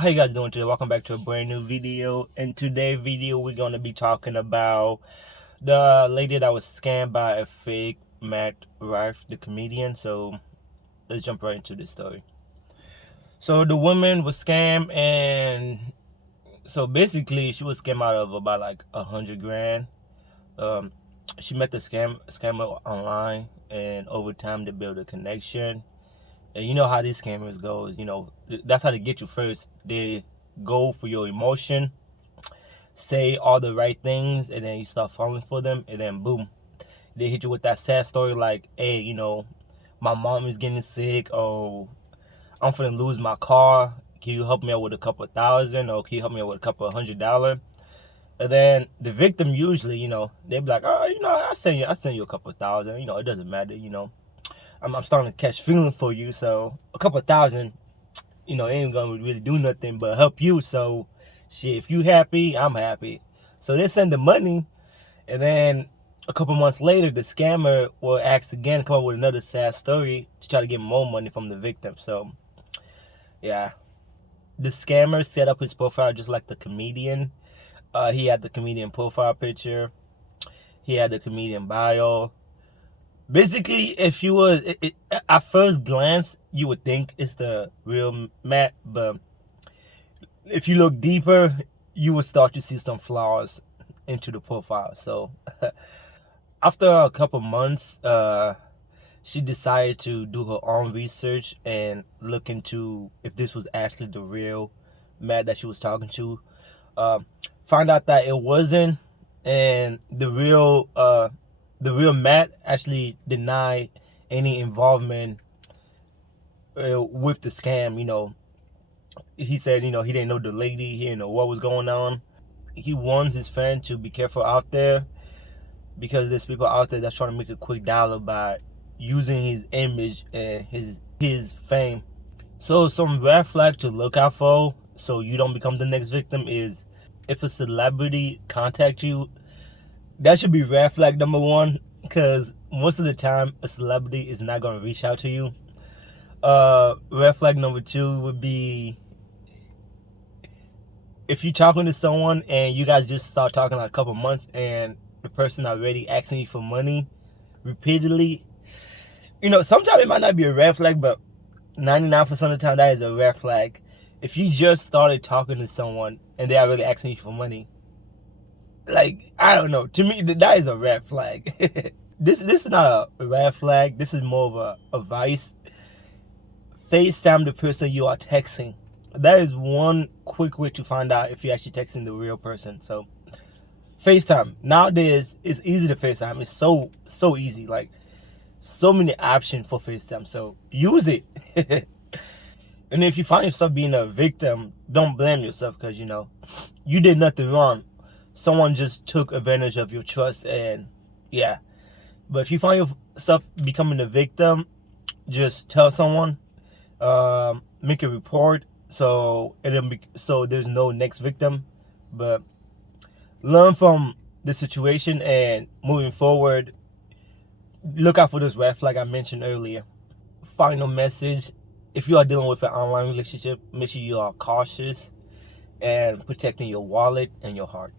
How you guys doing today? Welcome back to a brand new video. In today's video, we're going to be talking about the lady that was scammed by a fake Rife, the comedian. So let's jump right into this story. So the woman was scammed, and so basically she was scammed out of about like 100 grand. She met the scammer online, and over time they built a connection. And you know how these scammers goes. You know, that's how they get you first. They go for your emotion, say all the right things, and then you start falling for them, and then boom, they hit you with that sad story like, hey, my mom is getting sick, or I'm finna lose my car. Can you help me out with a couple of thousand, or can you help me out with a couple of $100? And then the victim usually, they be like, oh, I send you a couple of thousand. It doesn't matter. I'm starting to catch feeling for you, so a couple of thousand, ain't gonna really do nothing but help you. So shit, if you happy, I'm happy. So they send the money, and then a couple months later, the scammer will ask again, come up with another sad story to try to get more money from the victim. So yeah, the scammer set up his profile just like the comedian. He had the comedian profile picture. He had the comedian bio. Basically, if you was at first glance, you would think it's the real Matt, but if you look deeper, you would start to see some flaws into the profile. So after a couple months, she decided to do her own research and look into if this was actually the real Matt that she was talking to. Found out that it wasn't, and the real Matt actually denied any involvement with the scam. He said, he didn't know the lady, he didn't know what was going on. He warns his friend to be careful out there, because there's people out there that's trying to make a quick dollar by using his image and his fame. So some red flag to look out for, so you don't become the next victim, is if a celebrity contact you, that should be red flag number one, because most of the time a celebrity is not going to reach out to you. Red flag number two would be if you're talking to someone and you guys just start talking like a couple months and the person already asking you for money repeatedly. Sometimes it might not be a red flag, but 99% of the time that is a red flag. If you just started talking to someone and they are really asking you for money, like, I don't know, to me that is a red flag. This is not a red flag. This is more of a advice. FaceTime the person you are texting. That is one quick way to find out if you're actually texting the real person. So FaceTime. Nowadays it's easy to FaceTime. It's so easy. Like, so many options for FaceTime. So use it. And if you find yourself being a victim, don't blame yourself, because you did nothing wrong. Someone just took advantage of your trust, and yeah. But if you find yourself becoming a victim, just tell someone, make a report, so there's no next victim. But learn from the situation, and moving forward, look out for this red flag I mentioned earlier. Final message: if you are dealing with an online relationship, make sure you are cautious and protecting your wallet and your heart.